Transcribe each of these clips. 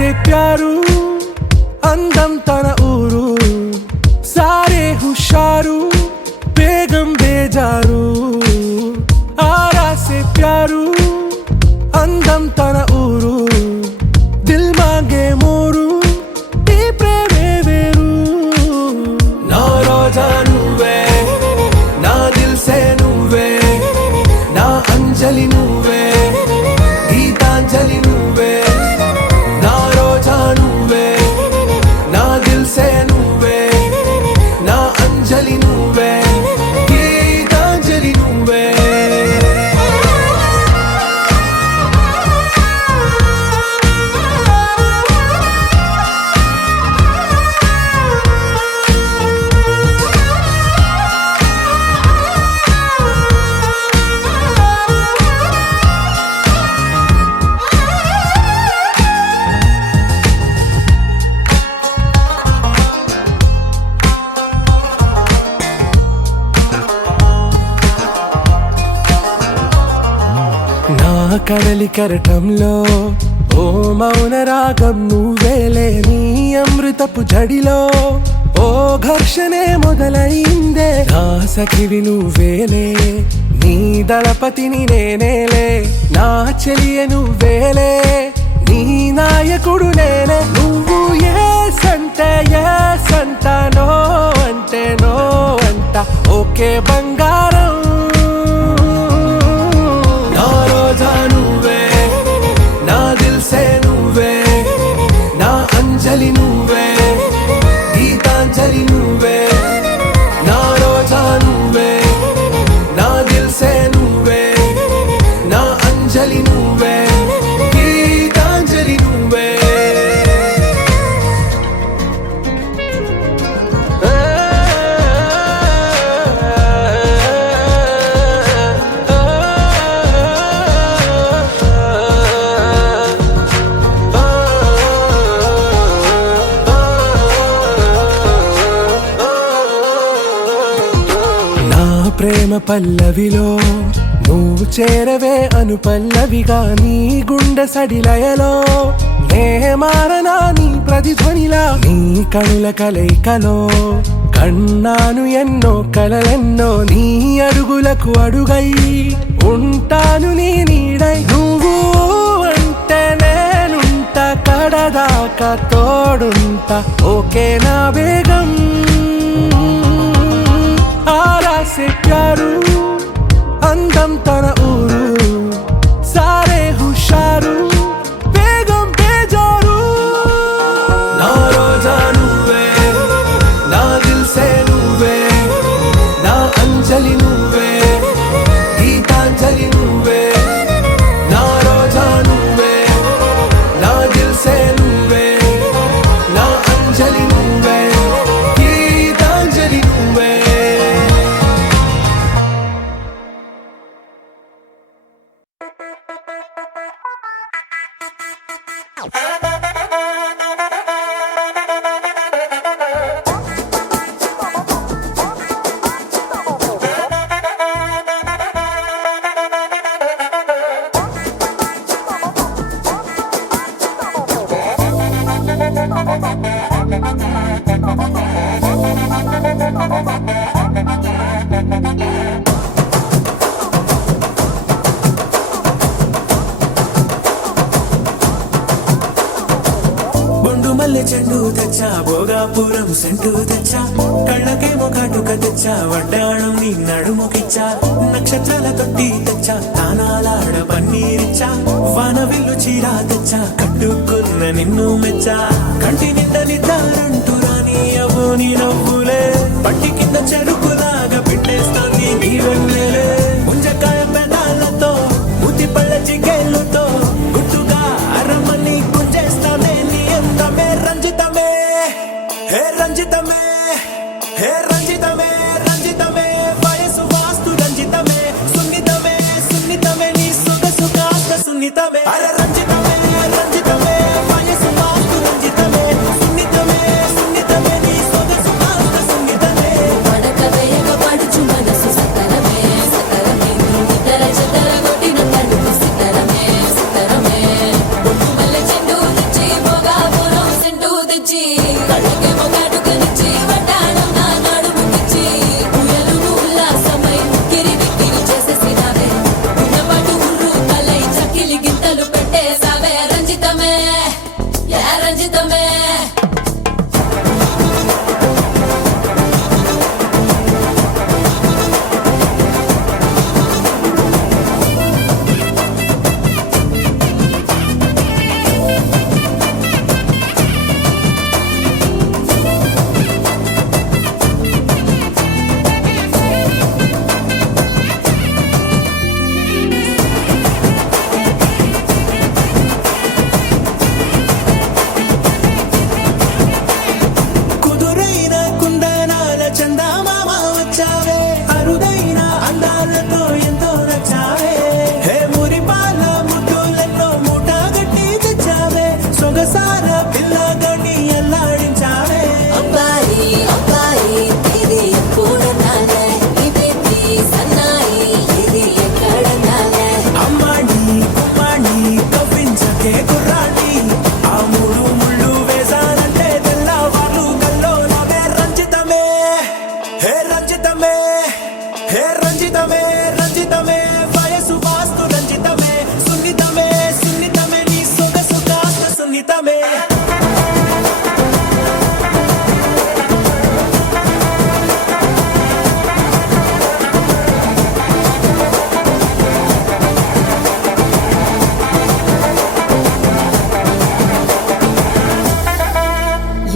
से प्यारू అందం తన ఊరు సారే హుషారు బేగం బేజారు ఆరా సే ప్యారు అందం తన ఊరు దిల్ మాంగే మోరు ఈ ప్రేమే వేరు నా రోజా నువ్వే నా దిల్ సే నువ్వే నా అంజలి నువ్వే గీతాంజలి నువ్వే నా రోజా నువ్వే నా దిల్ సే నువ్వే నా అంజలి నువ్వే గీతాంజలి నువ్వే కడలి కరటంలో ఓ మౌన రాగం నువ్వేలే నీ అమృతపు జడిలో ఓ ఘర్షణే మొదలైందే నా సఖివి నువ్వేలే నీ దళపతిని నేనేలే నా చెలియ నువ్వేలే నీ నాయకుడు నేనే నువ్వు ఏ సంట నో అంటే నో అంట ఓకే బంగారం నువ్వే నా దిల్ సే నువ్వే నా అంజలి నువ్వే గీతాంజలి నువ్వే నా రోజా నువ్వే నా దిల్ సే నువ్వే నా అంజలి నువ్వే గీతాంజలి నువ్వే ప్రేమ పల్లవిలో నువ్వు చేరవే అను పల్లవిగా నీ గుండె సడిలయలో నే మారనా నీ ప్రతిధ్వనిలా నీ కనుల కలయికలో కన్నాను ఎన్నో కలలెన్నో నీ అడుగులకు అడుగై ఉంటాను నీ నీడై నువ్వు అంటే నేనుంట కడదాకా తోడుంటా ఓకే నా బేగం ఆరా సే ప్యారు అందం తన ఊరు సారే హుషారు బేగం బేజారు నా రోజా నువ్వే నా దిల్ సే నువ్వే నా అంజలి నువ్వే గీతాంజలి నువ్వే నా రోజా నువ్వే నా దిల్ సే నువ్వే నా అంజలి నువ్వే గీతాంజలి నువ్వే చెండు తెచ్చా భోగాపురం సెంటు తెచ్చా కళ్ళకేమో కాటుక తెచ్చా వడ్డాణం నీ నడుముకిచ్చా నక్షత్రాల తొట్టి తెచ్చా తానాలాడ పన్నీరిచ్చా వానవిల్లు చీరా తెచ్చా కట్టుకున్న నిన్ను మెచ్చా కంటి నిండా నిద్దారంటూ రాని అవ్వు నీ నవ్వులే పట్టి కింద చెరుకులాగా పెట్టేస్తాంది నీ వెన్నెలే ముంజకాయ పెదాలతో ముతి పళ్ళ చికెళ్ళుతో గుట్టుగా అరమని గుంజేస్తానే నీ అందమే రంజితమే హే రంజితమే హే రంజితమే రంజితమే వయసు వాస్తు రంజితమే సున్నితమే సున్నితమే నీ సొగసు కాస్త సున్నితమే అరే రంజితమే రంజితమే వయసు వాస్తు రంజితమే సున్నితమే సున్నితమే నీ సొగసు కాస్త సున్నితమే పడకవేయక పడుచు మనసు సతరమే సతరమే ఇతర చతర కొట్టిన కన్ను సితరమే సితరమే బొట్టు మల్లె చెండు తెచ్చి పోగా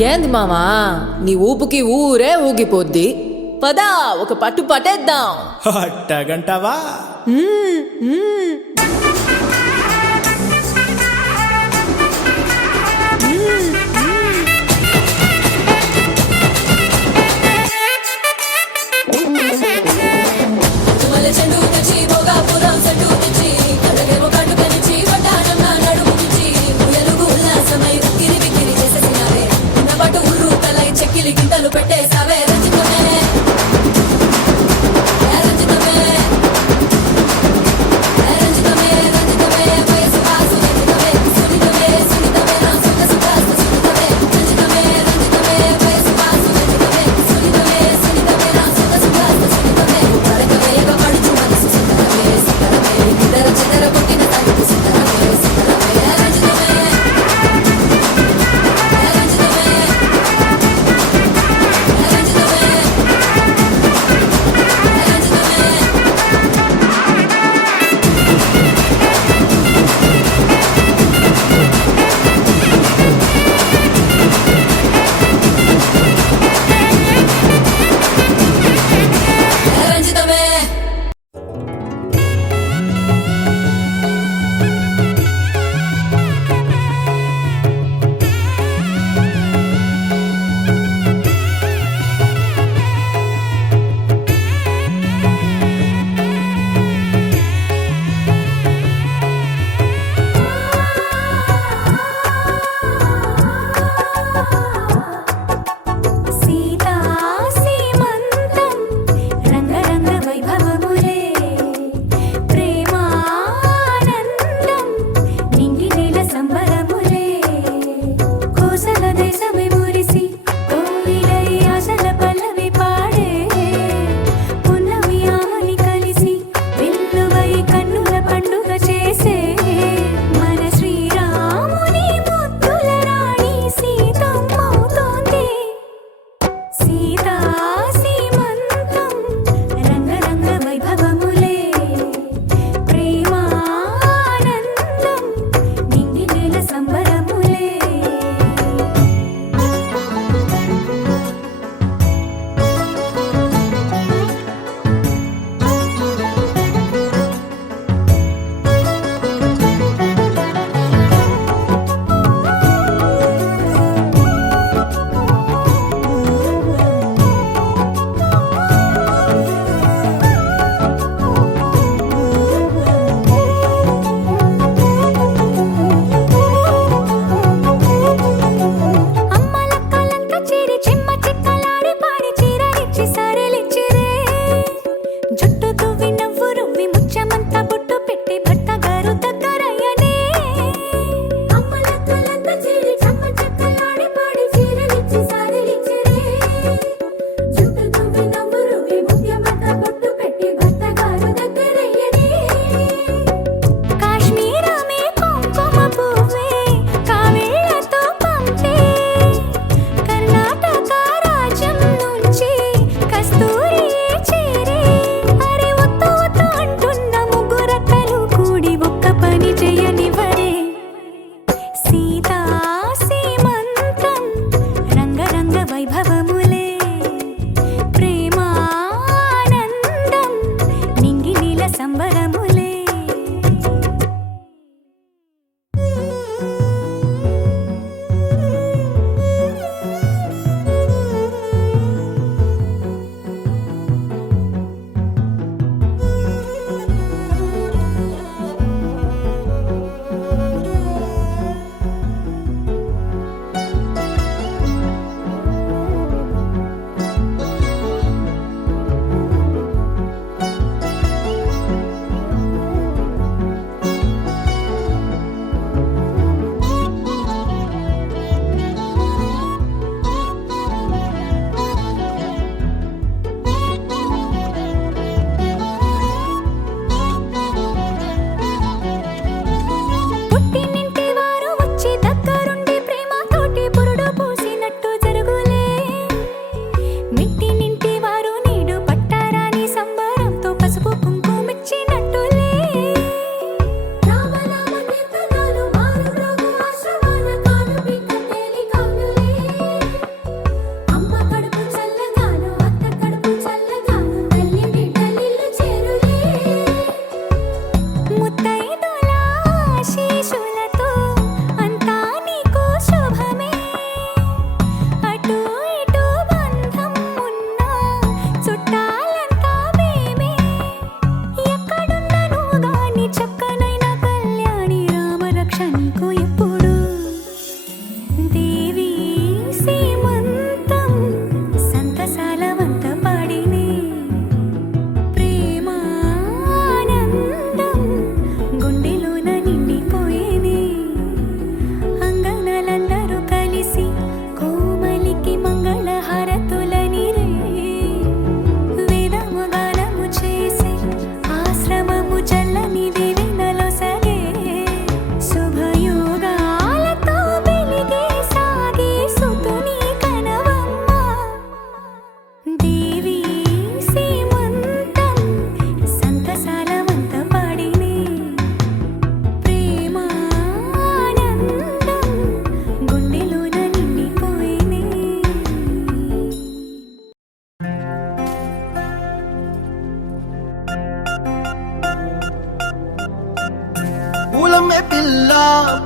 ఏంది మామా నీ ఊపుకి ఊరే ఊగిపోద్ది. పదా ఒక పట్టు పట్టేద్దాం. అట్టగంటావా? గింతలు పెట్టేసావే రచితమే రచితమే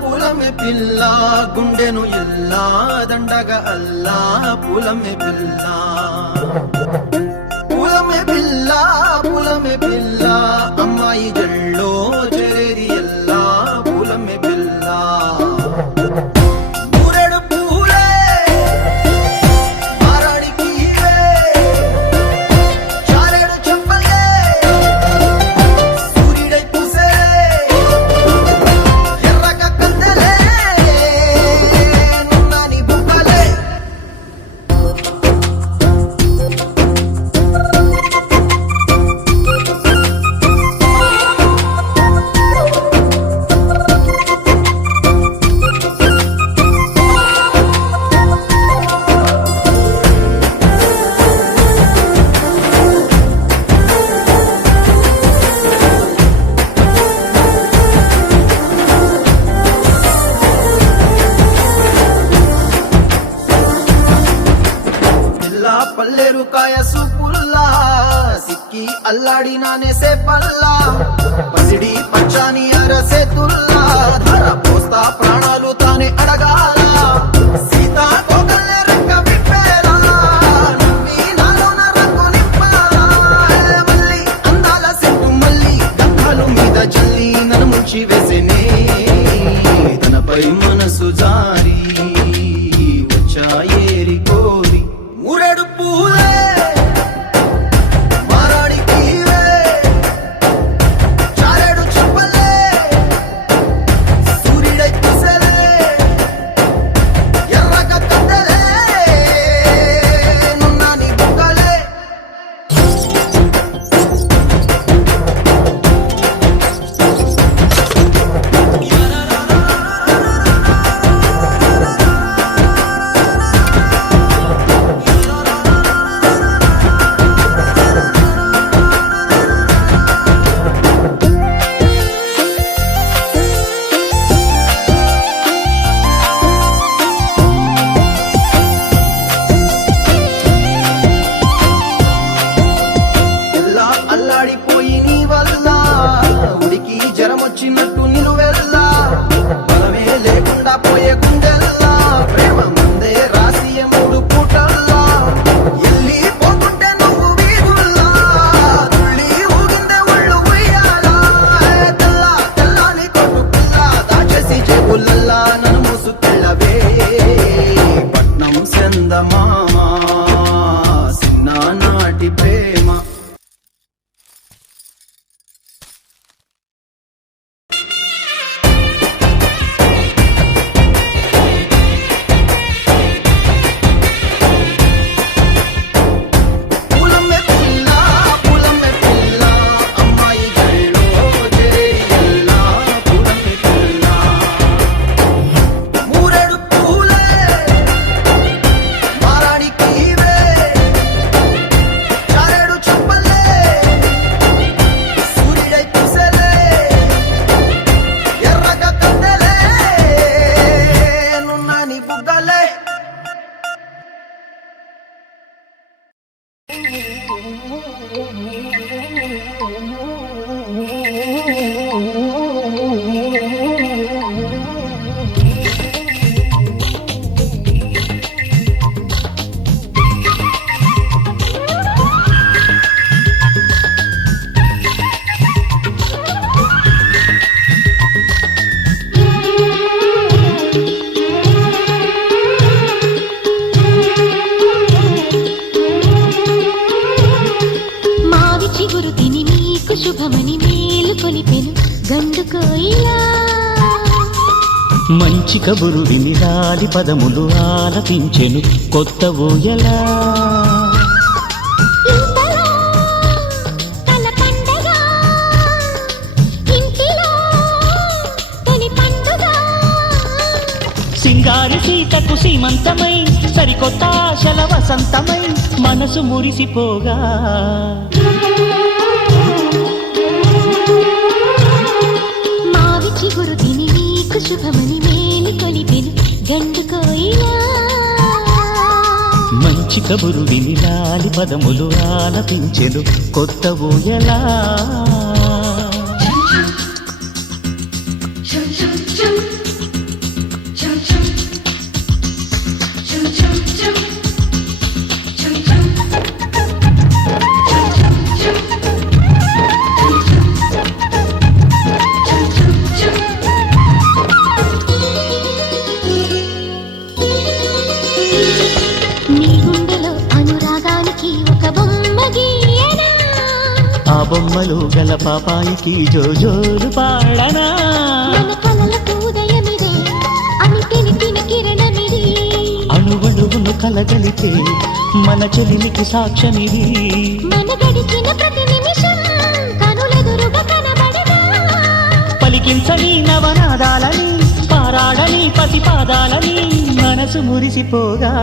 పూలమే పిల్ల గుండెను ఎల్లా దండగ అల్లా పూలమే పిల్ల అమ్మాయి జల్లో చేరేది ఎల్లా పూలమే పిల్ల ఊరెడు పూలే మారాడికి చారెడు చెప్పలే సూర్యుడై పూసే ఎర్రగ కందలే నున్నాని బుక్కలే పల్లేరు కాయ సూపుల్లా సిక్కి అల్లాడినానే సే పల్లా పసిడి పచ్చాని అరసే తుల్లా ధర పోస్తా ప్రాణాలు తానే అడగాల సీతా కోగల్లే రెక్క విప్పేలా నవ్వి నాలోన రంగు నింపాలా మళ్ళీ అందాల సెట్టు మళ్ళీ గంధాలు మీద జల్లి నన్ను ముంచి వేసేనే తనపై మనసు జారి వచ్చాయేరి కోరి ఊరెడు పూలే మారాడికి చారెడు చెప్పలే సూర్యుడై పూసలే ఎర్రగ కందలే నున్నాని బుక్కలే ఎల్లా అల్లాడిపోయి నీ వల్ల ఉడికి జరమొచ్చినట్టు నిలువెల్లా బలమే లేకుండా పోయే గుండెల్లా ప్రేమ ముందే రాసియ మూడు పూటల్లా ఎల్లి పోతుంటే నువ్వు వీధుల్లా తుళ్ళి ఊగిందే ఒళ్ళు ఉయ్యాలా తెల్లాని కొట్టు పిల్ల దాచేసి చెవులల్లా నన్ను మూసుకెళ్ళవే పట్నం చందమామ చిన్ననాటి ప్రేమ పూలమే పిల్ల అమ్మాయి జల్లో చేరేలా పూలమే పిల్ల మూరెడు పూలే మారాడికి చారెడు చెప్పలే సూర్యుడై పూసలే ఎర్రగ కందలే నున్నాని బుగ్గలే మావి చిగురు తిని నీకు శుభమని మేలు కొలిపెను గండు కోయిలా మంచి కబురు విని రాలి పదములు ఆలపించెను కొత్త ఊయలా ఇంతలో తల పండగ ఇంటిలో తొలి పండుగ సింగారి సీతకు సీమంతమై సరికొత్త ఆశల వసంతమై మనసు మురిసిపోగా మావి చిగురు తిని నీకు శుభమని మేలు కొలిపెను గండు కోయిలా మంచి కబురు విని రాలి పదములు ఆలపించెను కొత్త ఊయలా షం అమ్మలు గల పాపాయికి జోజోలు పాడనా మన కలలకు ఉదయమిదే అని తెలిపిన కిరణమిది అణువణువును కలగలితే మన చెలిమికి సాక్ష్యమిది మన గడిచిన ప్రతి నిమిషం కనులెదురుగా కనబడదా పలికించని నవనాదాలని పారాడని పసిపాదాలని మనసు మురిసిపోగా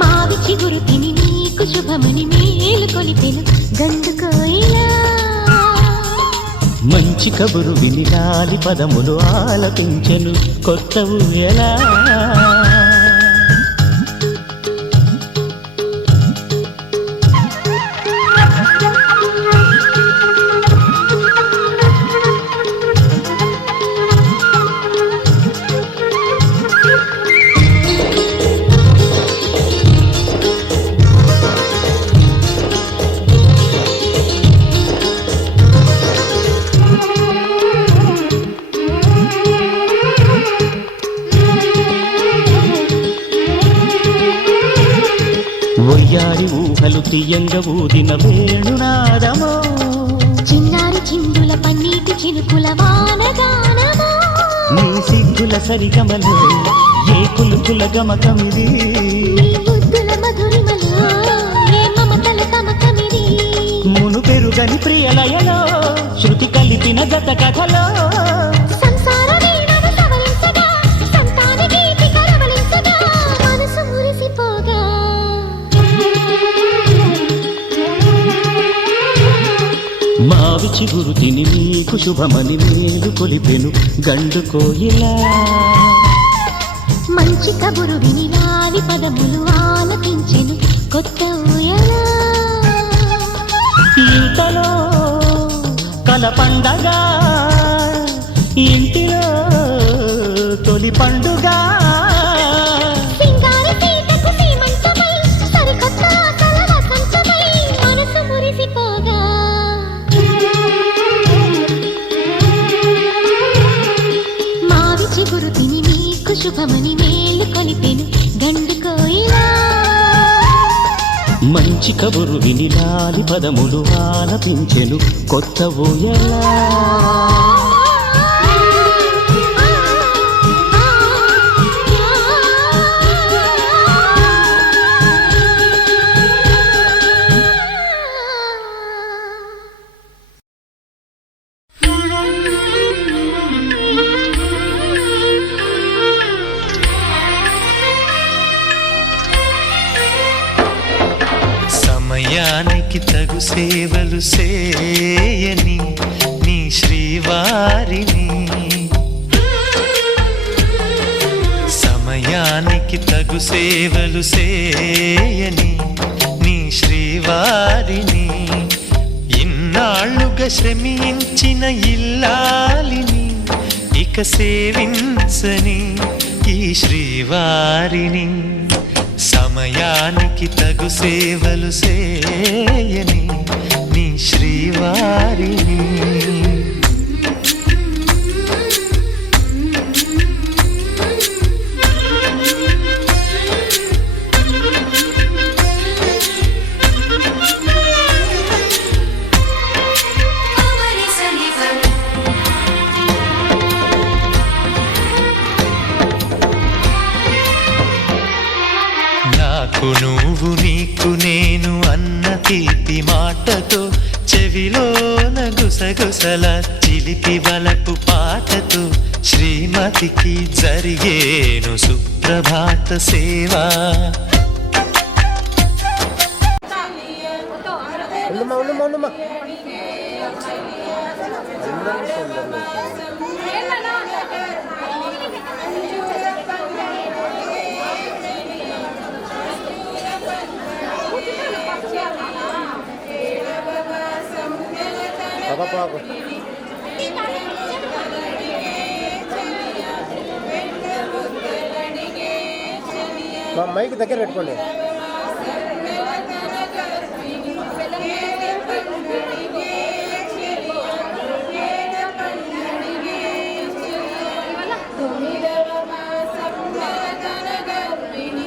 మావి చిగురు తిని నీకు శుభమని మేలు కొలిపెను గండు కోయిలా మంచి కబురు విని లాలి పదములు ఆలపించెను కొత్త ఊయలా ఒయ్యారి ఊహలు తీయంగ ఊదిన వేణునాదమో చిన్నారి చిందుల పన్నీటి చినుకుల వానగానమో నీ సిగ్గుల సరిగమలో ఏ కులుకుల గమకమిది నీ బుద్ధుల మధురిమలో ఏ మమతల తమకమిది మును పెరుగని ప్రియలయలో శృతి కలిపిన గత కథలో సంసార వీణను సవరించగా సంతాన గీతి కరవలించగా మనసు మురిసిపోగా మావి చిగురు తిని నీకు శుభమని మేలు కొలిపెను గండు కోయిలా మంచి కబురు విని లాలి పదములు ఆలపించెను కొత్త ఊయలా ఇంతలో కల పండగ ఇంటిలో తొలి పండుగ సింగారి సీతకు సీమంతమై సరికొత్త ఆశల వసంతమై మనసు మురిసిపోగా మావి చిగురు తిని నీకు శుభమని మేలు కొలిపెను గండు కోయిలా మంచి కబురు విని లాలి పదములు ఆలపించెను కొత్త ఊయలా సమయానికి తగు సేవలు చేయని నీ శ్రీవారిని సమయానికి తగు సేవలు చేయని నీ శ్రీవారిని ఇన్నాళ్ళుగా శ్రమించిన ఇల్లాలిని ఇక సేవించని ఈ శ్రీవారిని సమయానికి తగు సేవలు చేయని నీ శ్రీవారిని నాకు నువ్వు నీకు నేను అన్న తీపి మాటతో చెవిలోన గుసగుసల చిలిపి వలపు పాటతో శ్రీమతికి జరిగేను సుప్రభాత సేవా మైక్ దగ్గర పెట్టుకోండి. గర్భిణి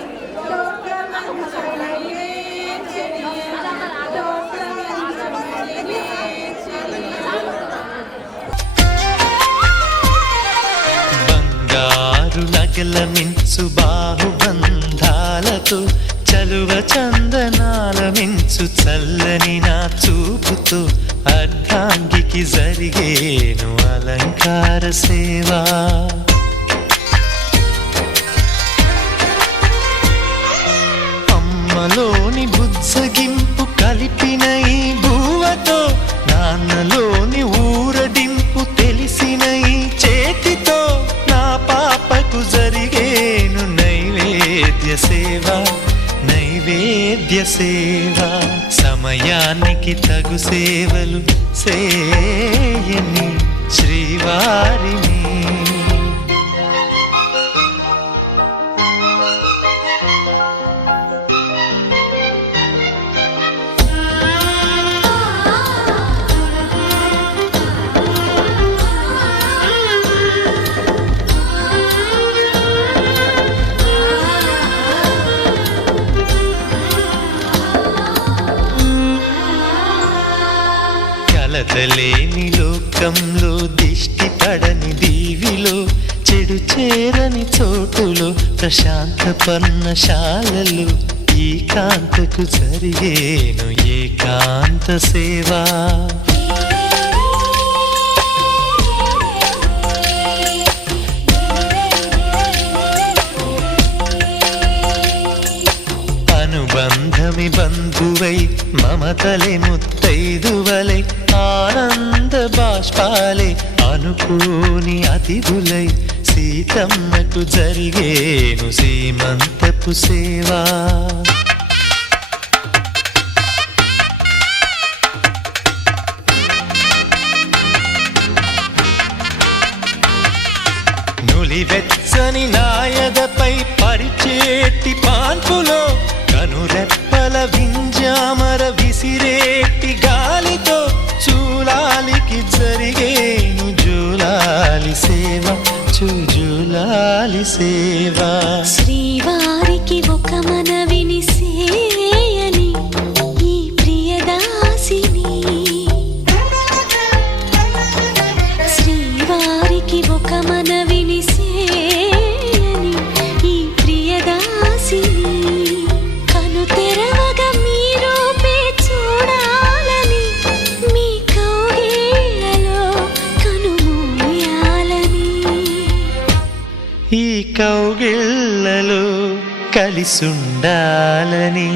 బారులగల మించు బాహుబంధాలతో చలువ చందనాల మించు చల్లని నా చూపుతో అర్ధాంగికి జరిగేను అలంకార సేవా. అమ్మలోని బుజ్జగింపు కలిపిన ఈ భూవతో నాన్నలోని ఊరడింపు తెలిసిన ఈ చేతితో నా పాపకు జరిగేను నైవేద్య సేవ నైవేద్య సేవ. సమయానికి తగు సేవలు సేయని శ్రీవారిని. కలతలేని లోకంలో దిష్టి పడని దీవిలో చెడు చేరని చోటులో ప్రశాంత పర్ణశాలలో ఈ కాంతకు జరిగేను ఏకాంత సేవా. అనుబంధమి బంధువై మమతలే ముత్తైదువలై ఆనంద బాష్పాలే అనుకోని అతిథులై సీతమ్మకు జరిగేను సీమంతపు సేవా. నులివెచ్చని నాయదపై పరిచేటి పాన్పులో కనురెప్పల వింజామర విసిరేటి గాలితో చూలాలికి జరిగేను జూలాలి సేవ చూజూలాలి సేవ. శ్రీవారికి ఒక మనవిని సేయని ఈ ప్రియదాసిని. శ్రీవారికి ఒక మనవిని సేయని ఈ ప్రియదాసిని. కను తెరవగా మీ రూపే చూడాలని మీ కౌగిళ్ళలో కనుమూయాలని. ఈ కౌగిళ్ళలో కలిసుండాలని.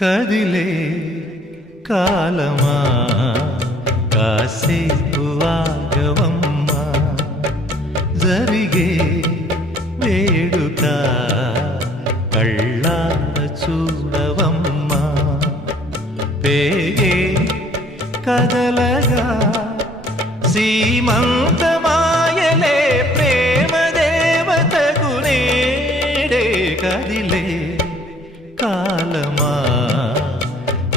కదిలే కాలమా కాసేపు ఆగవమ్మా జరిగే వేడుక కళ్ళార చూడవమ్మా పేగే కదలగా సీమంతమాయలే ప్రేమ దేవతకు నేడే కదిలే కాలమా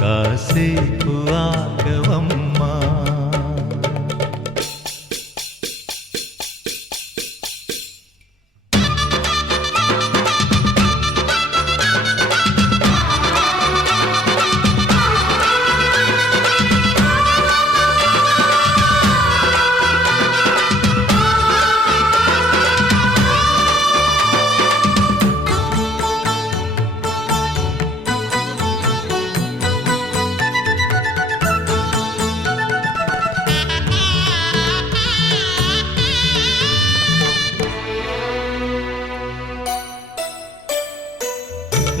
కాసేపు ఆగవమ్మా.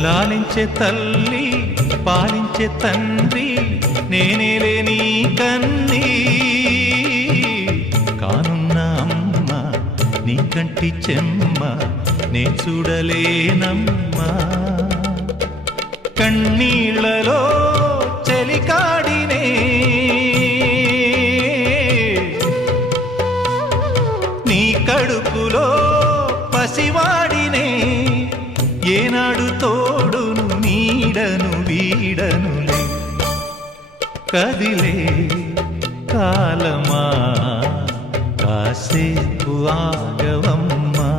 లాలించే తల్లి పాలించే తండ్రి నేనేలే నీ కన్నీ కంటి చెమ్మ నే చూడలేనమ్మా కన్నీళ్లలో చెలికాడినే నీ కడుపులో పసివాడినే ఏనాడు తోడును నీడను వీడనులే కదిలే కాలమా కాసేపు ఆగవమ్మా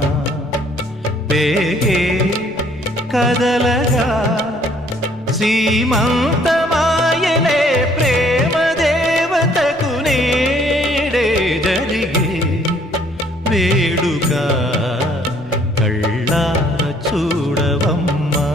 పేగే కదలగా సీమంతమాయనే ప్రేమ దేవతకు నేడే జరిగే వేడుక కళ్ళార చూడవమ్మా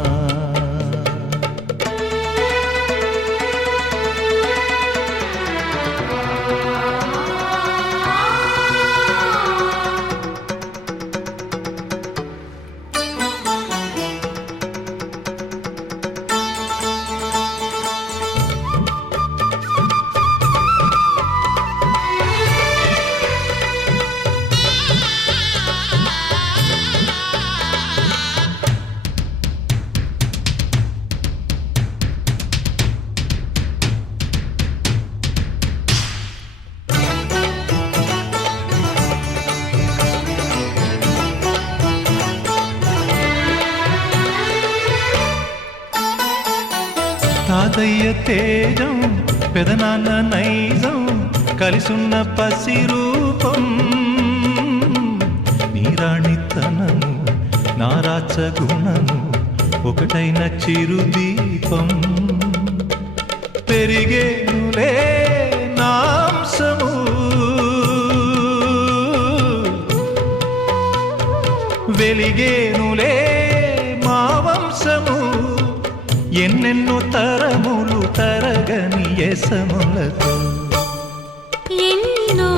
తాతయ్య తేజం పెదనాన్న నైజం కలిసున్న పసిరూపం నీరాణితనము నారాచ గుణము ఒకటైన చిరుదీపం పెరిగేనులే నాంసము వెలిగేనులే మా వంశము ఎన్నెన్నో తరములు తరగని యసములతో ఎన్నో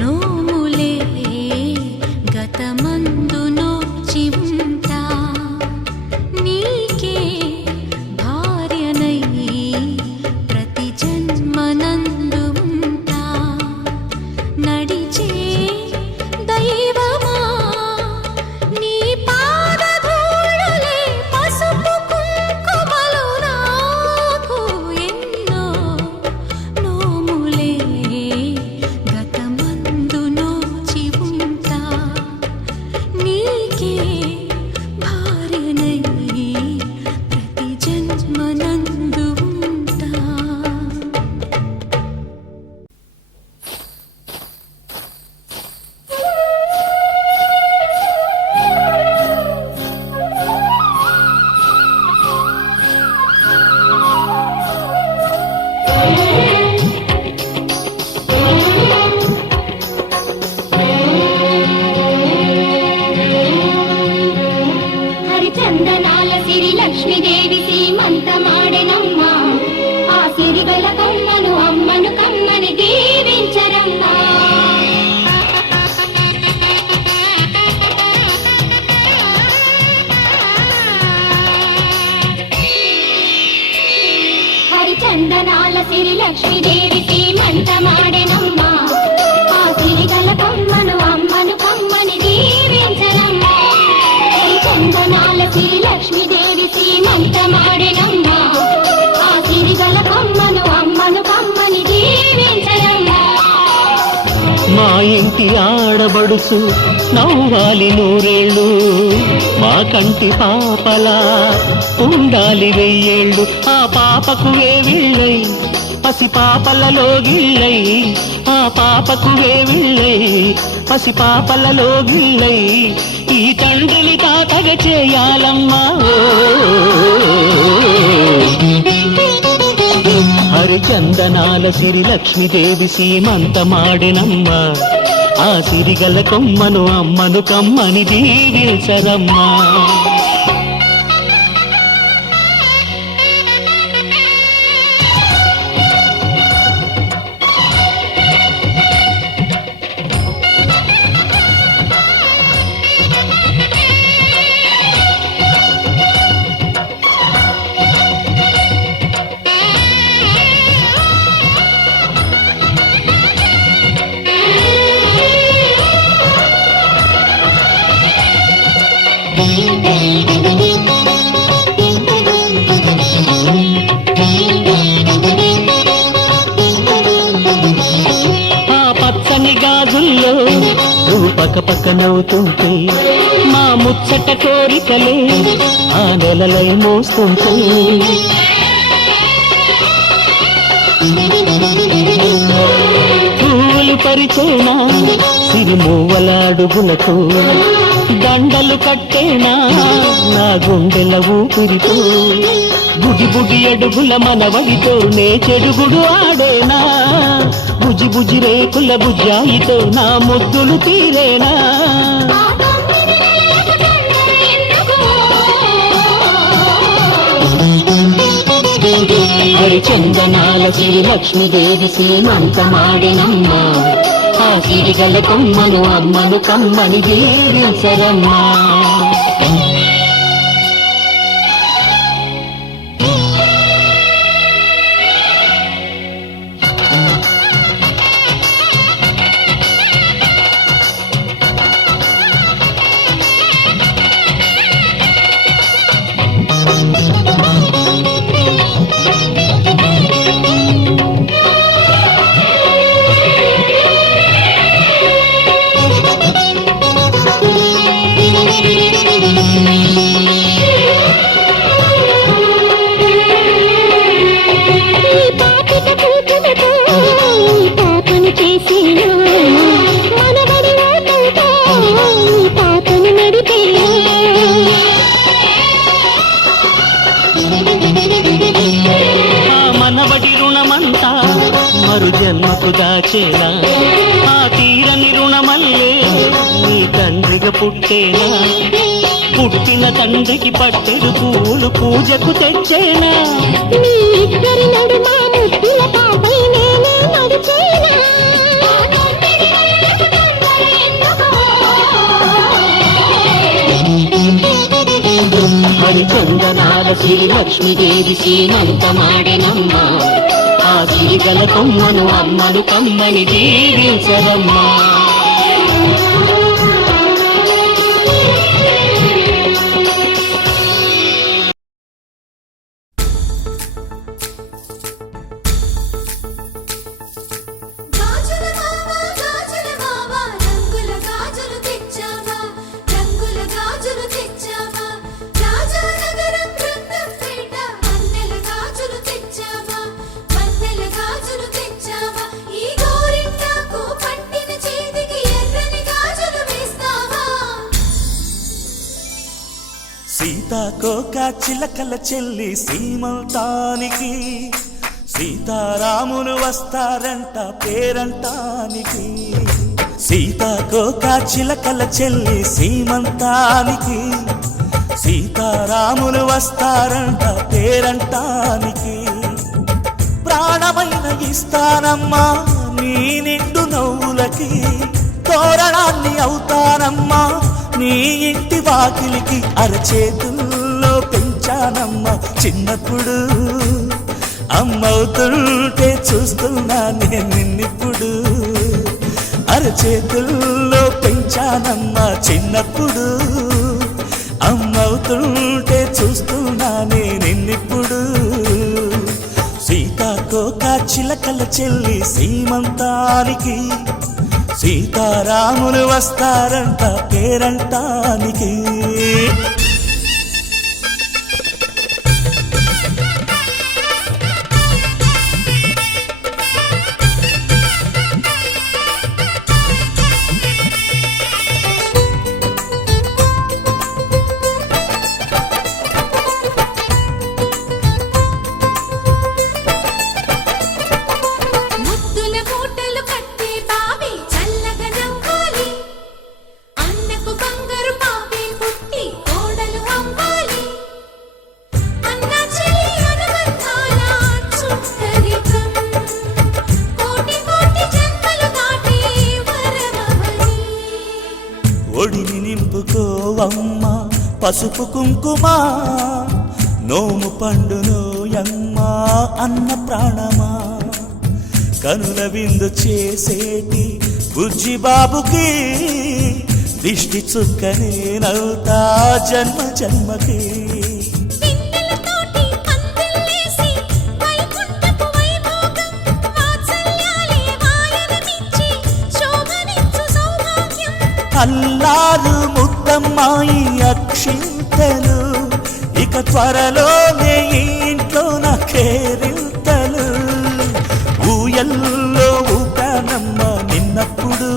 నోములే గతమందు నోచి ఉంటా నీకే భార్యనై ప్రతి జన్మనందు ఉంటా నడిచే దైవమా నీ పాదధూళులే పసుపు కుంకుమలు నాకు ఎన్నో నోములే గతమందు నోచి ఉంటా నీకే భార్యనై ప్రతి జన్మనందు ఉంటా హరిచందనాల సిరి లక్ష్మీదేవి సీమంతమాడెనమ్మ ఆ సిరిగల కమ్మను అమ్మను కమ్మని దీవించరమ్మా హరిచందనాల సిరి లక్ష్మీదేవి సీమంతమాడెనమ్మ ఆ సిరిగల కమ్మను అమ్మను కమ్మని దీవించరమ్మా చందనాల సిరి లక్ష్మీదేవి సీమంతమాడెనమ్మ ఆ సిరిగల కమ్మను అమ్మను కమ్మని దీవించరమ్మా మా ఇంటి ఆడబడుచు నవ్వాలి నూరేళ్ళు మా కంటి పాపలా ఉండాలి వెయ్యేళ్ళు ఆ పాపకు వేవిళ్ళై పసి పాపలలో గిళ్ళై ఆ పాపకు వేవిళ్ళై పసి పాపలలో గిళ్ళై ఈ తండ్రిని తాతగ చేయాలమ్మా హరిచందనాల సిరి లక్ష్మీదేవి సీమంతమాడెనమ్మ ఆ సిరిగల కొమ్మను అమ్మను కమ్మని దీవించరమ్మా పక్క పక్క నవ్వుతుంటే మా ముచ్చట కోరికలే ఆ నెలలై మోస్తుంటే పూలు పరిచేనా సిరిమూవలాడుగులకు దండలు కట్టేనా నా గుండెల ఊపిరితో బుడి బుడి అడుగుల మనవడితో నే చెడుగుడు ఆడేనా బుజి బుజి రేకుల బుజ్జాయితో నా ముద్దులు తీరేనా హరిచందనాల సిరి లక్ష్మీదేవి సీమంతమాడినమ్మా ఆ సిరిగల కొమ్మను అమ్మను కమ్మని దీవించరమ్మా మనవడి రుణమంతా మరు జన్మకు దాచేనా ఆ తీరని రుణమల్లే నీ తండ్రిగా పుట్టేనా పుట్టిన తండ్రికి పట్టెడు పూలు పూజకు తెచ్చేనా మీ ఇద్దరి నడుమ ముద్దుల పాపై నేనే నడిచేనా హరిచందనాల శ్రీ లక్ష్మీదేవి సీమంతమాడినమ్మా ఆ సిరిగల కొమ్మను అమ్మను కమ్మని దీవించరమ్మా గాజుల మావా రంగుల గాజులు తెచ్చావా రంగుల గాజులు తెచ్చావా రాజానగరం రంగంపేట వన్నెల గాజులు తెచ్చావా వన్నెల గాజులు తెచ్చావా ఈ గోరింటాకు పట్టిన చేతికి ఎర్రని గాజులు వేస్తావా సీతాకోక చిలకల చెల్లి సీమంతానికి సీతారాములు వస్తారంట పేరంటానికి సీతాకోక చిలకల చెల్లి సీమంతానికి సీతారాములు వస్తారంట పేరంటానికి ప్రాణమైన ఇస్తానమ్మా నీ నిండు నవ్వులకి తోరణాన్ని అవుతానమ్మా నీ ఇంటి వాకిలికి అరచేతుల్లో పెంచానమ్మా చిన్నప్పుడు అమ్మవుతుంటే చూస్తున్నా నేను నిన్నిప్పుడు అరచేతుల్లో పెంచానమ్మా చిన్నప్పుడు అమ్మవుతుంటే చూస్తున్నా నేను నిన్నిప్పుడు సీతాకోక చిలకల చెల్లి సీమంతానికి సీతారాములు వస్తారంట పేరంటానికి ముద్దుల మూటలు కట్టే బావి చల్లగా నవ్వాలి అన్నకు బంగారు పాపే పుట్టి కోడలు అవ్వాలి అన్న చెల్లి అనుబంధాల చుట్టరికం కోటి కోటి జన్మలు దాటి వరమవని ఒడిని నింపుకోవమ్మ పసుపు కుంకుమ నోము పండునోయమ్మా అన్న ప్రాణమా కనుల విందు చేసేటి బుజ్జి బాబుకి దిష్టి చుక్కనేనవుతా జన్మ జన్మకి పిన్నెలతోటి పందిళ్ళేసి వైకుంఠపు వైభోగం వాత్సల్యాలే వాయనమిచ్చి శోభనిచ్చు సౌభాగ్యం అల్లారు ముద్దమ్మాయి అక్షింతలు ఇక త్వరలోనే ఇంట్లో నా కేరింతలు ఊయల్లో ఊపానమ్మ నిన్నప్పుడు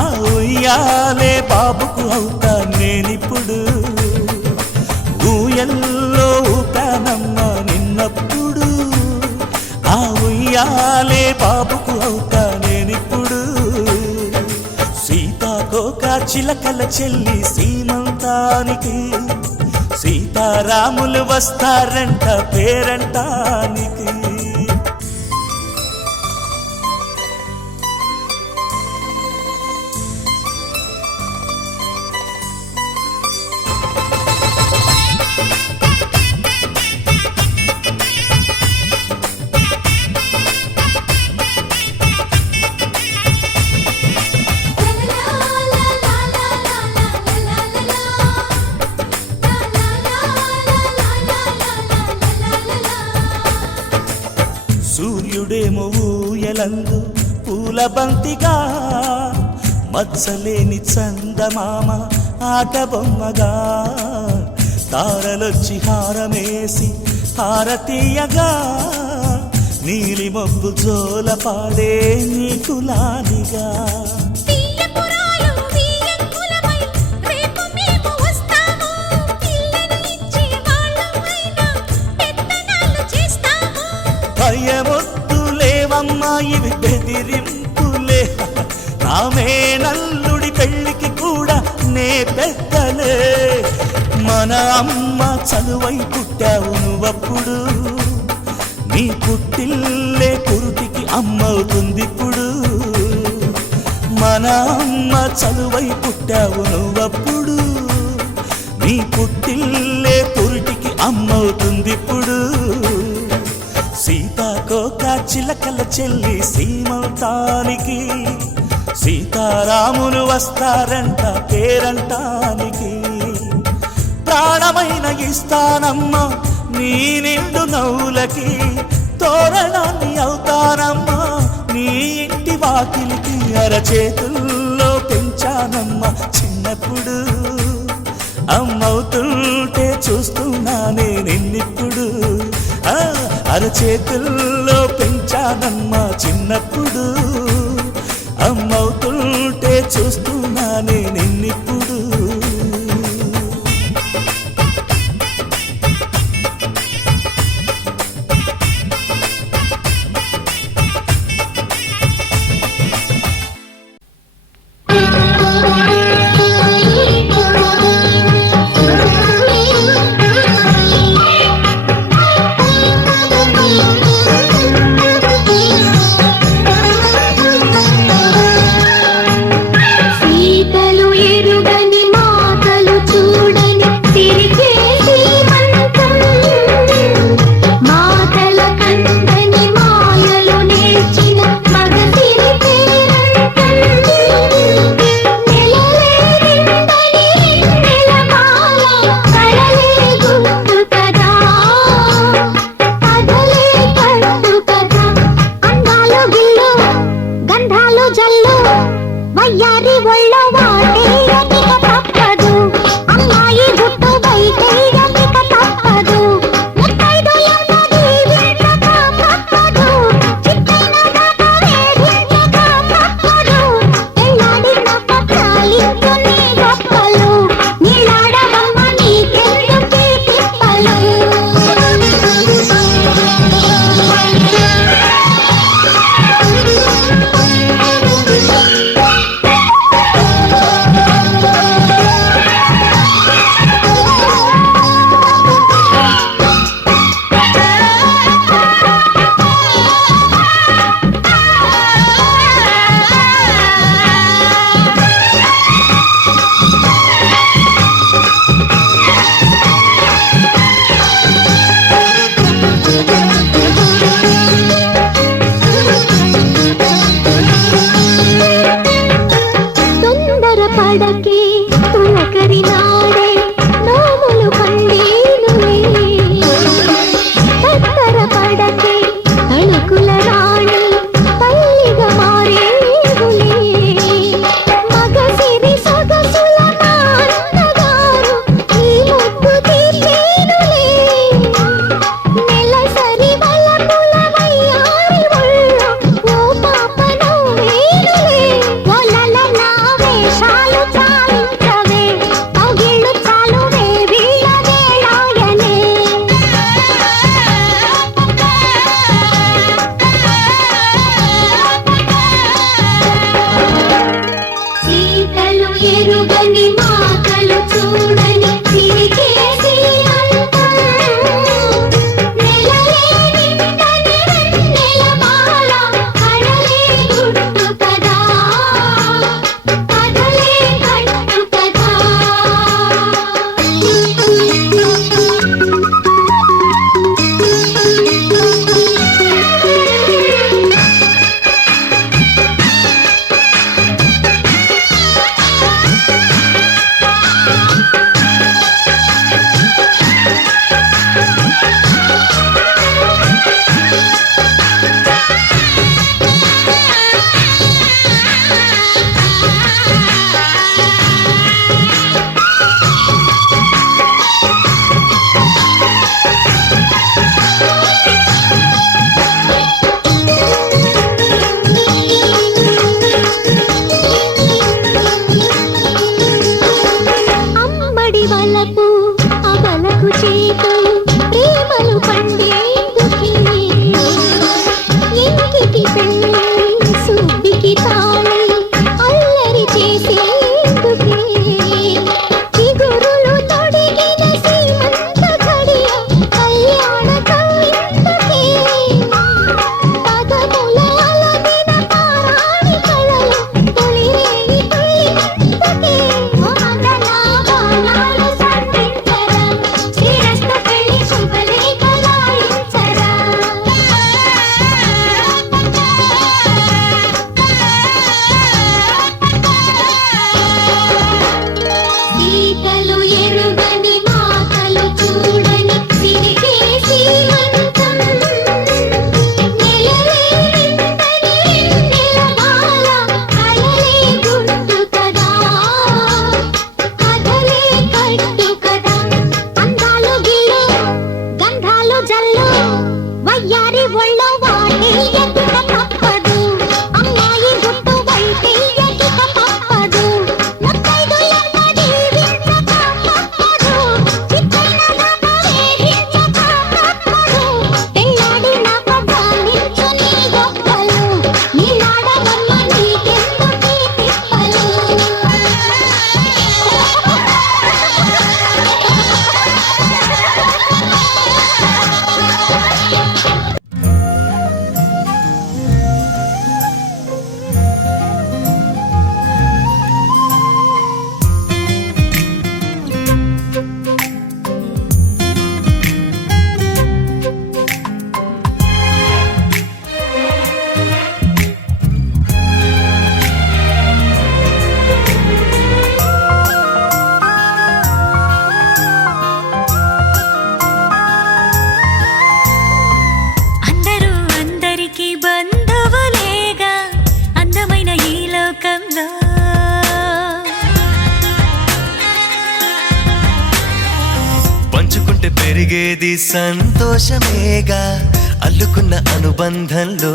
ఆ ఉయ్యాలే బాబుకు అవుతా నేనిప్పుడు ఊయల్లో ఊపానమ్మ నిన్నప్పుడు ఆ ఉయ్యాలే బాబుకు అవుతా నేనిప్పుడు సీతాకోక చిలకల చెల్లి సీమంతానికి సీతారాములు వస్తారంట పేరంటానికి సూర్యుడేమో ఊయలందు పూల బంతిగా మచ్చలేని చందమామ ఆట బొమ్మగా తారలొచ్చి హారమేసి హారతీయగా నీలి మబ్బు జోల పాడే నీకులానిగా తీయపురాలు తీయంకులమై రేపు మేము వస్తాము పిల్లను ఇచ్చే వాళ్ళమైనా పెత్తనాలు చేస్తాము భయమొద్దులేవమ్మా ఇవి బెదిరింపులే నామే నల్లుడి పెళ్ళికి కూడా నే పెద్దలే మన అమ్మ చలువై పుట్టావు నువ్వప్పుడు నీ పుట్టిల్లే కురుటికి అమ్మవుతుందిప్పుడు మన అమ్మ చలువై పుట్టావు నువ్వప్పుడు నీ పుట్టిల్లే పురుటికి అమ్మవుతుందిప్పుడు సీతాకోక చిలకల చెల్లి సీమంతానికి సీతారాములు వస్తారంట పేరంటానికి ప్రాణమైన ఇస్తానమ్మా నీ నిండు నవ్వులకి తోరణాన్ని అవుతానమ్మా నీ ఇంటి వాకిలికి అరచేతుల్లో పెంచానమ్మా చిన్నప్పుడు అమ్మవుతుంటే చూస్తున్నానే నిన్నిప్పుడు అరచేతుల్లో పెంచానమ్మా చిన్నప్పుడు అమ్మవుతుంటే చూస్తున్నానే నిన్నిప్పుడు ఆ అమ్మడి వలపు అవలకు చేతులు ప్రేమలు పండేందుకే ఇంటికి పెళ్ళి సుబ్బికి తాళి అల్లరి చేసేందుకే చిగురులు తొడిగిన సీమంత ఘడియ కళ్యాణ కవిందుకే పదముల అలదిన పారాణి కళలు తొలిరేగి తొలిందుకే మంగళాభరణాలు సమర్పించరా శ్రీరస్తు పెళ్లి శుభలేఖలాయించరా సీతలు ఎరుగని మాటలు చూడని సిరిగే సీమంతం నెలవేరిందని నెలమాల కలలే గుర్తు కదా కథలే కట్టు కదా అందాలు గిల్లు గంధాలు జల్లు వయ్యారి ఒళ్ళో వాటేయక తప్పదు అమ్మాయి గుట్టు బయటేయక తప్పదు ముత్తైదులమ్మ దీవించక తప్పదు చిత్తైన నాక వేధించక తప్పదు పెళ్ళాడి నాక గాలించు నీ గొప్పలు నీలాడవమ్మ నీకెందుకీ తిప్పలు అందరూ అందరికీ బంధువులేగా అందమైన ఈ లోకంలో పంచుకుంటే పెరిగేది సంతోషమేగా అల్లుకున్న అనుబంధంలో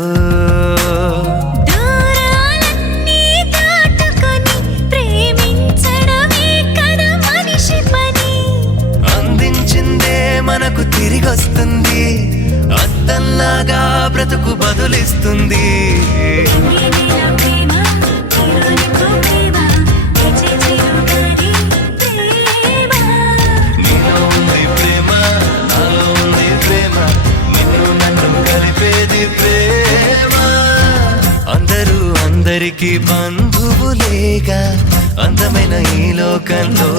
దూరాలన్నీ దాటుకొని ప్రేమించడమే కదా మనిషి పని అందించిందే మనకు తిరిగొస్తుంది అద్దంలాగా బ్రతుకు బదులిస్తుంది నీలో ప్రేమ నీలోనికో ప్రేమ తెచ్చే చిరుగాలి ప్రేమ నీలో ఉంది ప్రేమ నాలో ఉంది ప్రేమ నిన్ను నన్ను కలిపేది ప్రేమ అందరూ అందరికీ బంధువులేగా అందమైన ఈ లోకంలో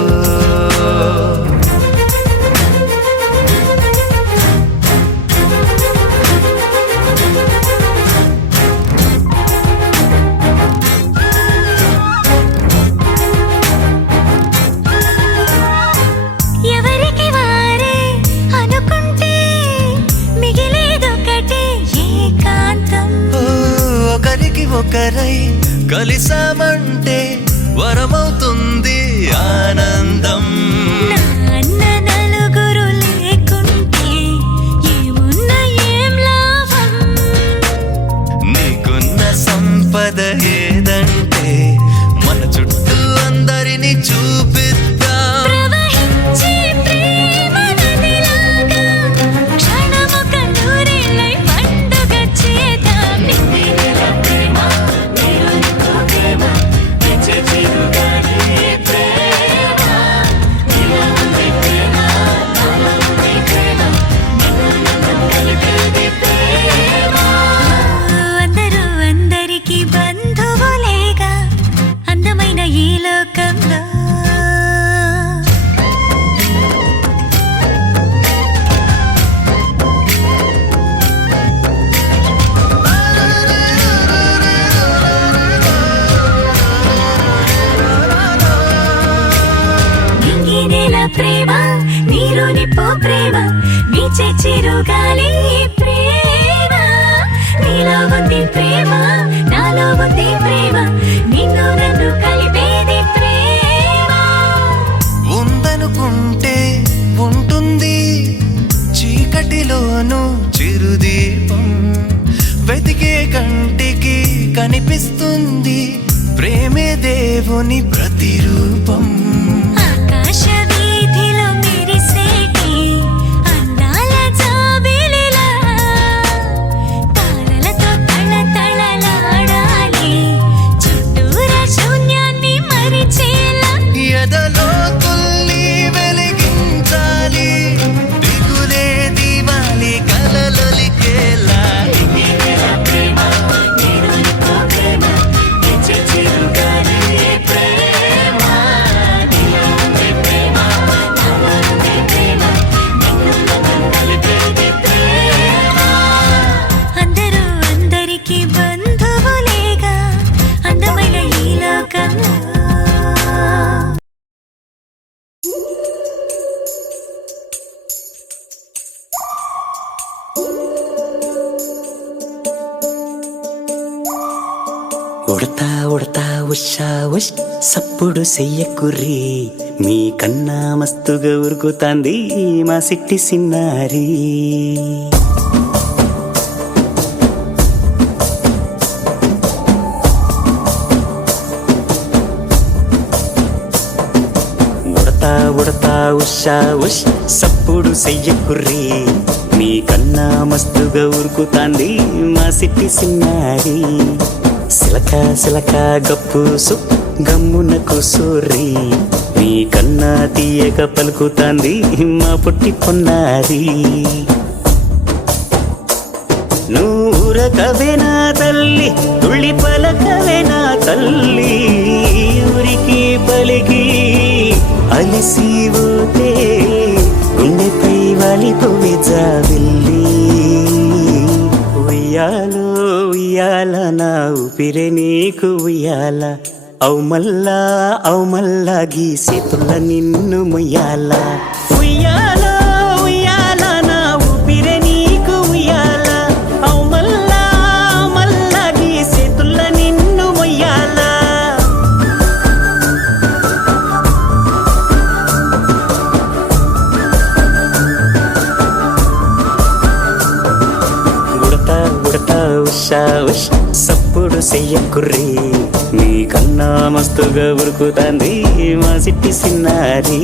ఎవరికి వారే అనుకుంటే మిగిలేదొకటే ఏకాంతం ఓ, ఒకరికి ఒకరై కలిసామంటే వరమవుతుంది ఆనందం నాన్న నలుగురు లేకుంటే ఏమున్న ఏం లాభం నీకున్న సంపద ఏదంటే మన చుట్టూ అందరినీ చూపిద్దాం ప్రవహించే ప్రేమ నదిలాగా క్షణమొక నూరేళ్ళై పండుగ చేద్దాం నీలో ప్రేమ నీలోనికో ప్రేమ తెచ్చే చిరుగాలి ప్రేమ చిరుగాలి ప్రేమ నీలో ఉంది ప్రేమ నాలో ఉంది ప్రేమ నిన్ను నన్ను కలిపేది ప్రేమ ఉందనుకుంటే ఉంటుంది చీకటిలోను చిరుదీపం వెతికే కంటికి కనిపిస్తుంది ప్రేమే దేవుని ప్రతిరూపం ఆకాశ వీధిలో మెరిసేటి అందాల జాబిలిలా తారలతో తళతళలాడాలి చుట్టూరా శూన్యాన్ని మరిచేలా ఎదలో తుల్లి వెలిగించాలి దిగులే దివాలి కలలొలికేలా అందరూ అందరికీ బంధువులేగా అందమైన ఈ లోకంలో ఉడతా ఉడతా ఉషా ఉష్ సప్పుడు చెయ్యకుర్రి మీ కన్నా మస్తుగా ఉరుకుతాంది మా సిట్టి సిన్నారి ఉడతా ఉడతా ఉషా ఉష్ సప్పుడు చెయ్యకుర్రి మీ కన్నా మస్తుగా ఉరుకుతాంది మా సిట్టి సిన్నారి సిలక సిలక గప్పుసు గమ్మున కూసూరి నీ కన్నా తీయక పలుకుతాంది మా పుట్టి పొన్నారి నూరకవే నా తల్లి తుళ్ళి పలకవే నా తల్లి ఊరికి పలికి అలిసిపోతే గుండెపై వాలిపోవే జాబిల్లి ఉయ్యాలో ఉయ్యాల నా ఊపిరే నీకు ఉయ్యాల అవు మల్లా గీసేతుల్ల నిన్ను ముయ్యాల ఉయ్యాల ఉయ్యాల నా ఊపిరే నీకు ఉయ్యాల అవు మల్లా గీసేతుల్ల నిన్ను ముయ్యాల ఉడతా ఉషా ఉష్ సప్పుడు చెయ్యకుర్రి మీ కన్నా మస్తుగా ఉరుకుతాంది మా సిట్టి సిన్నారి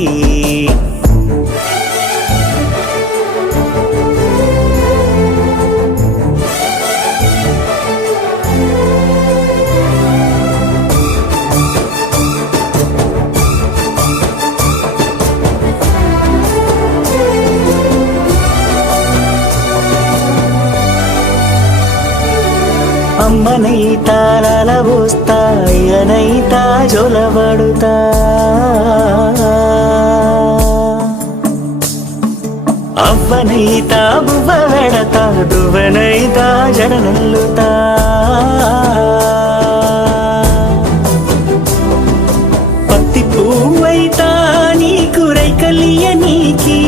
అమ్మనైతా లలబోస్తా అయ్యనైతా జొలబడుతా అవ్వనైతా బువ్వ వెడతా దువ్వనైతా జడనల్లుతా పత్తి పువ్వైతా నీకు రైకలియ నీకి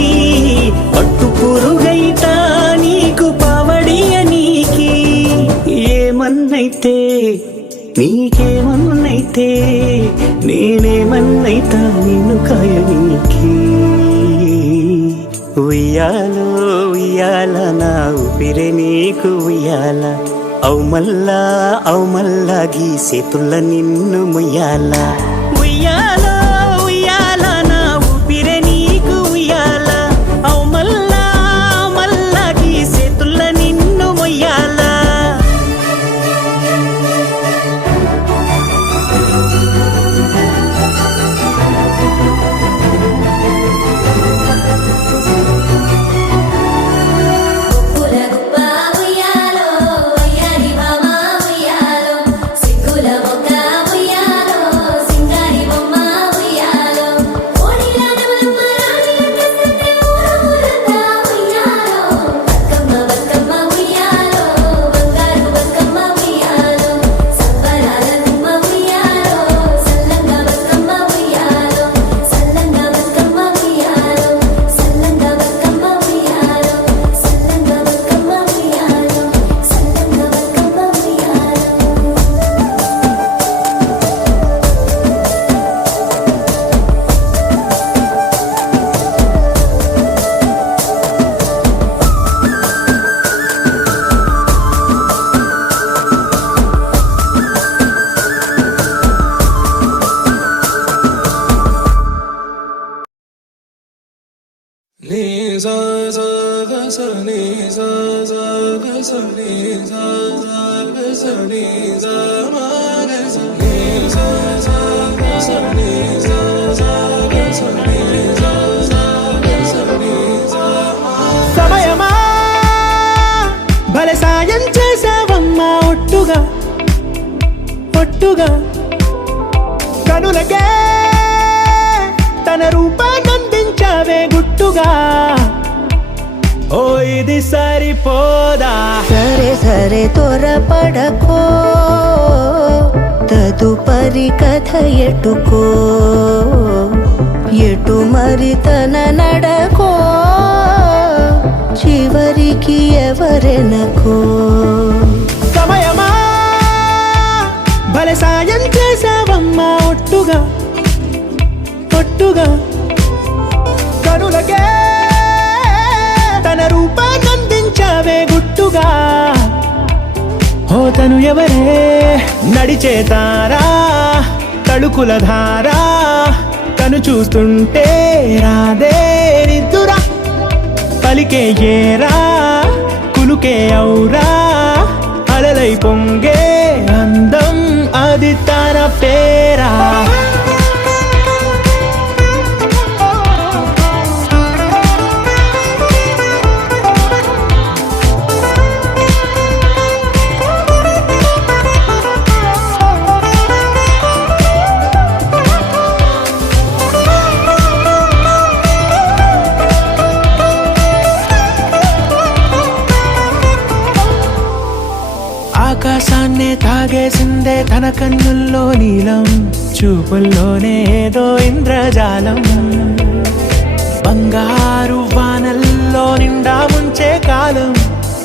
పట్టు పురుగైతా నీకు పావడియ నీకి ఏమన్నైతే నీకేమన్నైతే నేనేమన్నైతా నిన్ను కాయనీకి ఉయ్యాలో ఉయ్యాల నా ఊపిరే నీకు ఉయ్యాల అవు మల్లా గీసేతుల్ల నిన్ను ముయ్యాల ఉయ్యాలో ఉయ్యాల నా ఊపిరే నీకు ఉయ్యాల అవు మల్లా గీసేతుల్ల నిన్ను ముయ్యాల సిగ్గుల మొక్క ఉయ్యాలో సింగారి బొమ్మ సమయమా భలే సాయం చేసావమ్మా ఒట్టుగా ఒట్టుగా కనులకే తన రూపాన్నందించావే గుట్టుగా ఓ ఇది సరిపోదా సరే సరే త్వరపడకో తదుపరి కథ ఎటుకో ఎటు మరి తన నడకో చివరికి ఎవరెనకో సమయమా భలే సాయం చేసావమ్మా ఒట్టుగా ఒట్టుగా కనులకే తన రూపాన్నందించావే గుట్టుగా ఓ తను ఎవరే నడిచే తారా తళుకుల ధారా తను చూస్తుంటే రాదే నిద్దురా పలికే ఏరా కులుకే ఔరా అలలై పొంగే అందం అది తన పేరా ఆకాశాన్నే తాగేసిందే తన కన్నుల్లో నీలం చూపుల్లోనే ఏదో ఇంద్రజాలం బంగారు వానల్లో నిండా ముంచే కాలం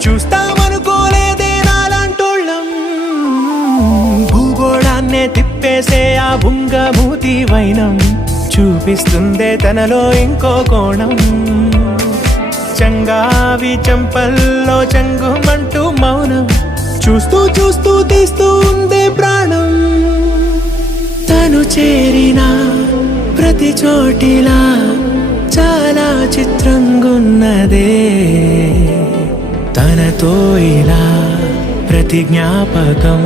చూస్తామనుకోలేదే నాలాంటోళ్ళం భూగోళాన్నే తిప్పేసే ఆ బుంగమూతి వైనం చూపిస్తుందే తనలో ఇంకో కోణం చంగావి చంపల్లో చంగుమంటూ మౌనం చూస్తూ చూస్తూ తీస్తూ ఉందే ప్రాణం తను చేరిన ప్రతి చోటిలా చాలా చిత్రంగున్నదే తనతో ఇలా ప్రతి జ్ఞాపకం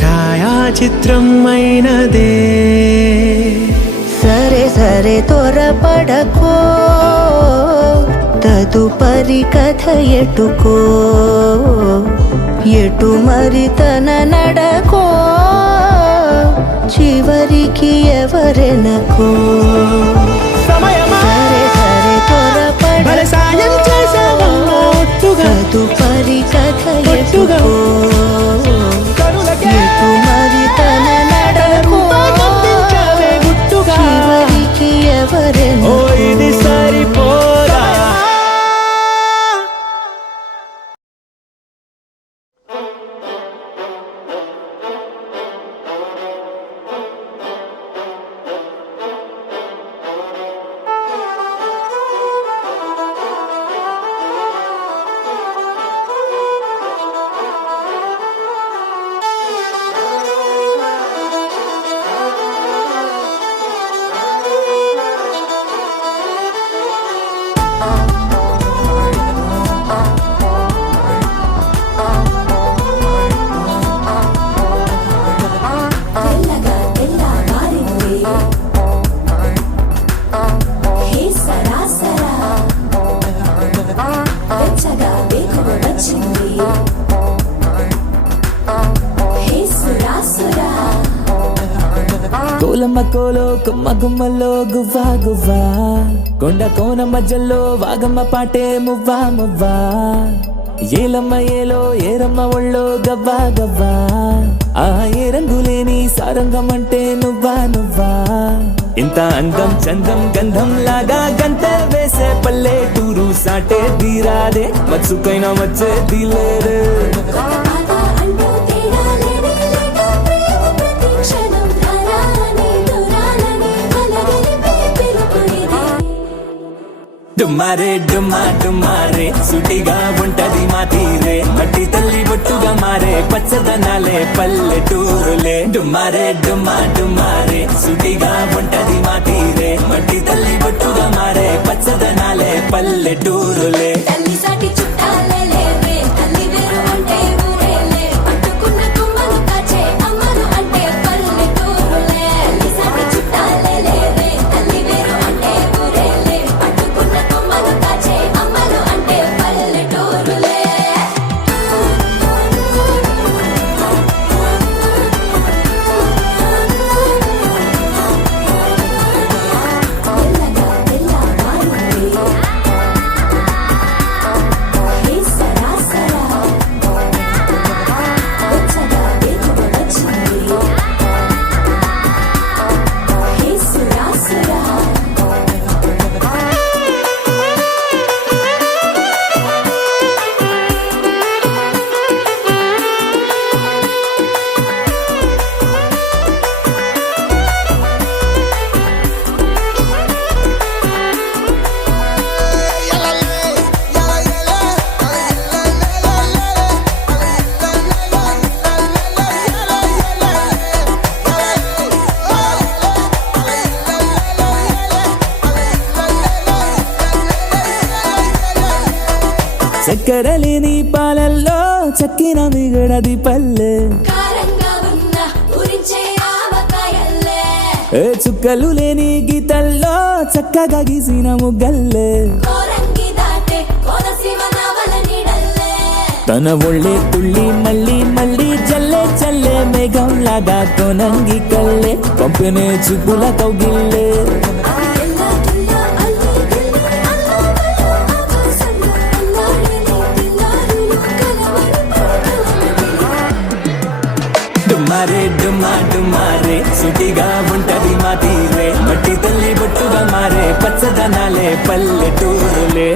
ఛాయాచిత్రం అయినదే సరే సరే త్వరపడకో తదుపరి కథ ఎటుకో ఎటు మరి తన నడకో చివరికి ఎవరెనకో సమయమా సరే సరే భలే సాయం చేసావమ్మా ఒట్టుగా తదుపరి కథ ఒట్టుగా ఎటుకో కనులకే ఎటు మరి తన నడకో రూపాన్నందించావే గుట్టుగా చివరికి ఓ ఎవరెనకో ఇది సరిపోదా కోలమ్మ కోలో కొమ్మ గుమ్మలో గువ్వా గువ్వా కొండ కోన మధ్యలో వాగమ్మ పాటే మువ్వా మువ్వా ఏలమ్మ ఏలో ఏరమ్మ ఒళ్ళో గవ్వా గవ్వా ఆ ఏ రంగులేని సారంగం అంటే నువ్వా నువ్వా ఇంత అందం చందం గంధం లాగా గంత వేసే పల్లెటూరు సాటే తీరాదే మత్సుకైనా వచ్చే తీలేరే డుమ్మారే డుమ్మా డుమ్మారే సుటిగా ఉంటది మా తీరే మట్టి తల్లి బొట్టుగా మారే పచ్చదనాలే పల్లెటూరులే డుమ్మారే డుమ్మా డుమ్మారే సుటిగా ఉంటది మా తీరే మట్టి తల్లి బొట్టుగా మారే పచ్చదనాలే పల్లెటూరులే చక్కెర లేని పాలల్లో చక్కిన మిగడది పల్లె ఏ చుక్కలు లేని గీతల్లో చక్కగా గీసిన ముగ్గల్లే తన ఒళ్ళే తుళ్ళి మళ్ళీ మళ్ళీ జల్లే చల్లే మేఘం లాగా కొనంగి కల్లే పంపినే చూపుల కౌగిల్లే డుమ్మారే డుమ్మా డుమ్మారే సుటిగా ఉంటది మా తీరే మట్టి తల్లి బొట్టుగా మారే పచ్చదనాలే పల్లెటూరులే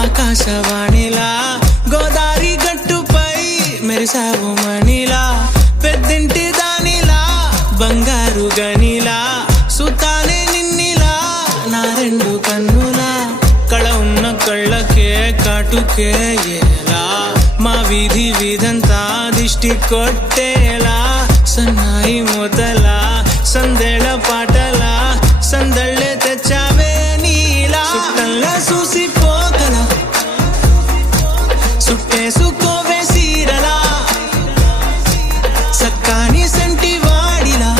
ఆకాశవాణిలా గోదారి గట్టుపై మెరిసావు మణిలా పెద్దింటి దానిలా బంగారు గనిలా సుతానే నిన్నిలా నా రెండు కన్నులా కళ ఉన్న కళ్ళకే కాటుకే ఎలా మా వీధి వీధంతా దిష్టి కొట్టేలా సన్నాయి మొదలా సందేళ పాటలా సందళ్ళే తెచ్చావే నీలా సుట్టంలా చూసిపోగల సుట్టేసుకోవే సీరలా సక్కాని సంటి వాడిలా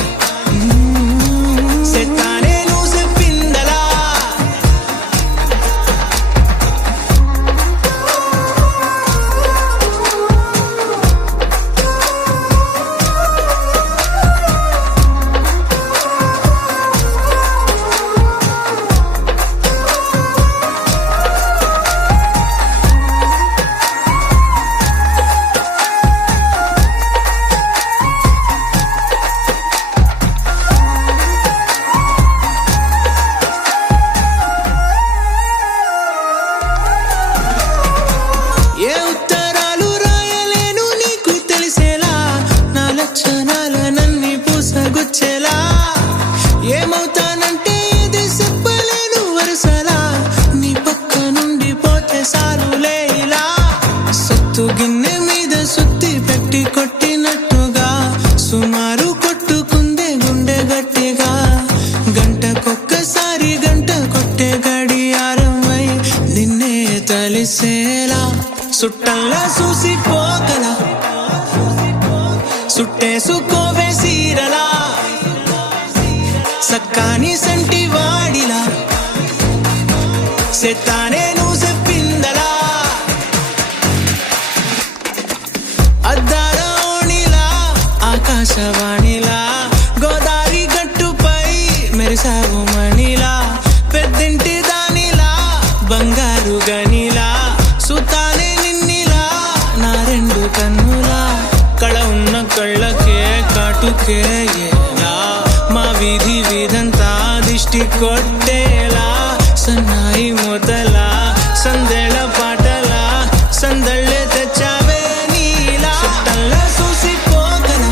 సెత్తానే నువ్వు చెప్పిందలా ఏ ఉత్తరాలు రాయలేను నీకు తెలిసేలా నా లక్షణాలనన్నీ పూసగుచ్చేలా ఏమవుతానంటే ఇది చెప్పలేను వరుసలా నీ పక్క నుండి పోతే సారులే ఇలా సత్తు గిన్నె మీద సుత్తి పెట్టి కొట్టినట్టుగా సుమారు కొట్టుకుందే గుండె గట్టిగా గంటకొక్కసారి గంట కొట్టే గడియారమై నిన్నే తలిసేలా సుట్టంలా చూసిపోగల సుట్టేసుకోవే సీరలా సక్కాని సంటి వాడిలా సెత్తానే నువ్వు చెప్పిందలా అద్దాల ఓణిలా ఆకాశవాణిలా గోదారి గట్టుపై మెరిసావు మణిలా పెద్దింటి దానిలా బంగారు గనిలా సుతానే నిన్నిలా నా రెండు కన్నులా కళ ఉన్న కళ్ళకే కాటుకే ఎలా మా వీధి వీధంతా దిష్టి కొట్టేలా సన్నాయి మొదలా సందేళ పాటలా సందళ్ళే తెచ్చావే నీలా సుట్టంలా చూసిపోగల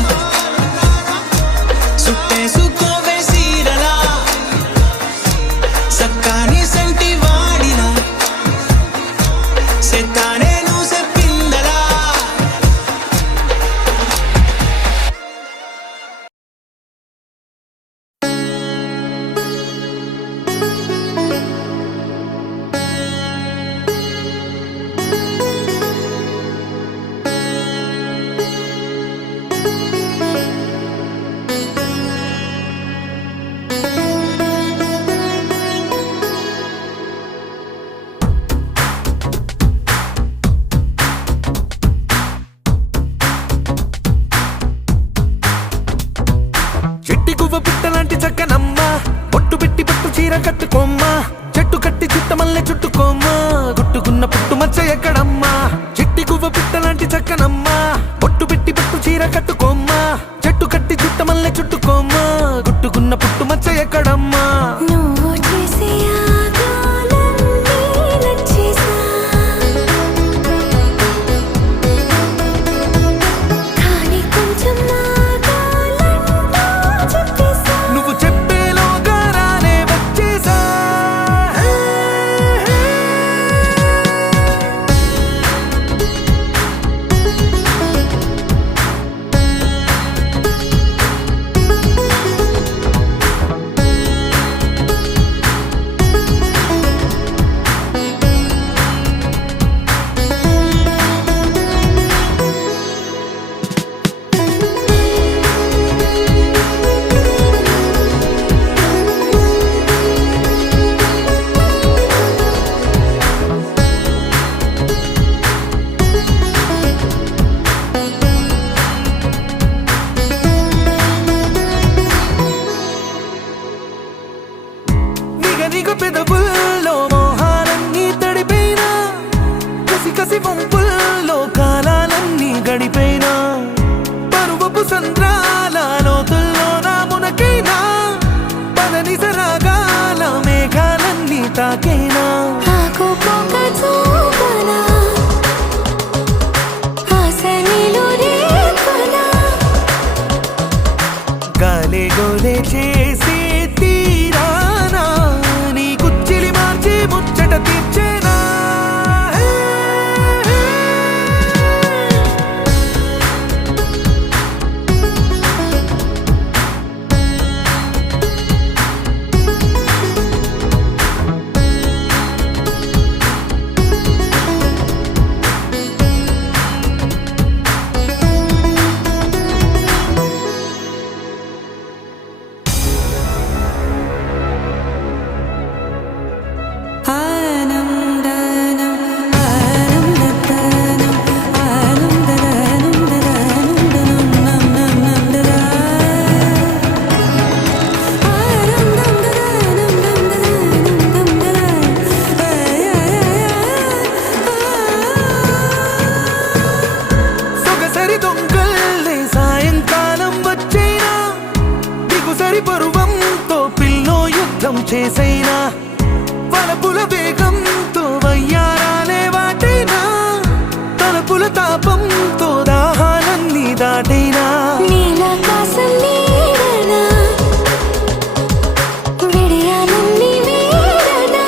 సుట్టేసుకోవే సీరలా సక్కాని సంటి వాడిలా సెత్తానే నువ్వు చెప్పిందలా గువ్వ పిట్టలాంటి చక్కనమ్మ బొట్టు పెట్టి పట్టు చీర కట్టుకోమ్మా చెట్టు కట్టి చుట్టమల్లె చుట్టుకోమ్మా గుట్టుకున్న పుట్టు మచ్చ ఎక్కడమ్మా చిట్టి గువ్వ పిట్టలాంటి చక్కనమ్మ బొట్టు పెట్టి పట్టు చీర కట్టుకోమ్మా చెట్టు కట్టి చుట్టమల్లె చుట్టుకోమ్మా గుట్టుకున్న పుట్టు మచ్చ ఎక్కడమ్మా నువ్వు చేసే ఆగాలన్నీ నచ్చేసా కానీ కొంచెం ఆగాలంటూ చెప్పేసా నువ్వు చెప్పేలోగా రానే వచ్చేసా నిగ పెదవుల్లో మోహాలన్నీ తడిపోయినా కసి కసి వంపుల్లో కాలాలన్నీ గడిపోయినా పరువపు సంద్రాల లోతుల్లో నా మునకైనా పదని సరాగాల మేఘాలన్నీ తాకైనా ఆకు పొగ చూపనా ఆశ నీలో రేపనా గాలే గోలే చేసే తీరానా నీ కుచ్చిలి మార్చి ముచ్చట తీర్చేనా సొగసరి దొంగల్లే సాయంకాలం వచ్చైనా దిగుసరి పరువంతో పిల్లో యుద్ధం చేసైనా వలపుల వేగంతో వయ్యారాలే వాటైనా తలపుల తాపంతో దాహాలన్నీ దాటైనా నీలాకాశం నీడనా విడియాలన్నీ వీడనా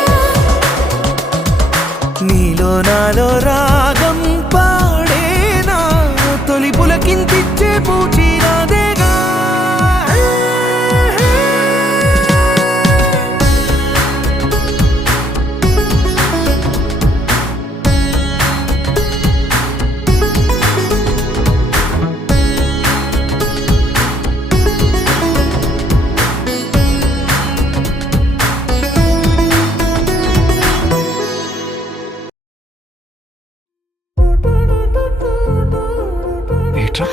నీలో నాలో రాగం పాడేనా తొలి పులకింతిచ్చే పూచి నాదేగా ఏట్రా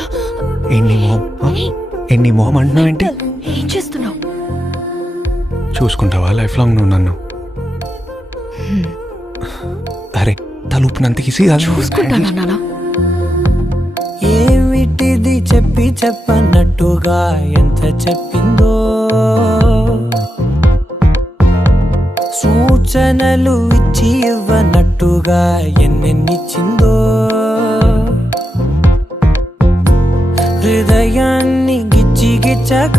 ఎన్ని మొహం అంటున్నావు ఏంటి ఏం చేస్తున్నావు? చూసుకుంటావా లైఫ్ లాంగ్ నువ్వు నన్ను? అరే తలుపునంత ఈజీ చూసుకుంటానా నాన్న? ఏమిటిది చెప్పి చెప్పన్నట్టుగా ఎంత చెప్పిందో సూచనలు ఇచ్చి ఇవ్వనట్టుగా ఎన్నెన్నిచ్చిందో హృదయాన్ని గిచ్చి గిచ్చక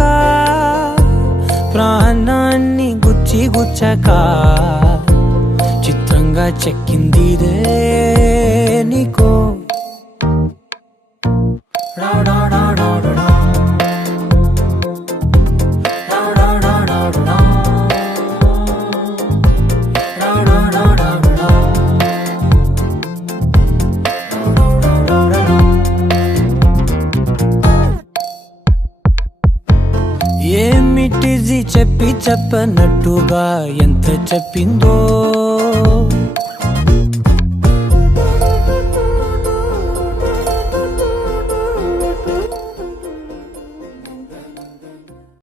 ప్రాణాన్ని గుచ్చి గుచ్చక చిత్రంగా చెక్కిందిరే నీకో ఏమిటిది చెప్పి చెప్పనట్టుగా ఎంత చెప్పిందో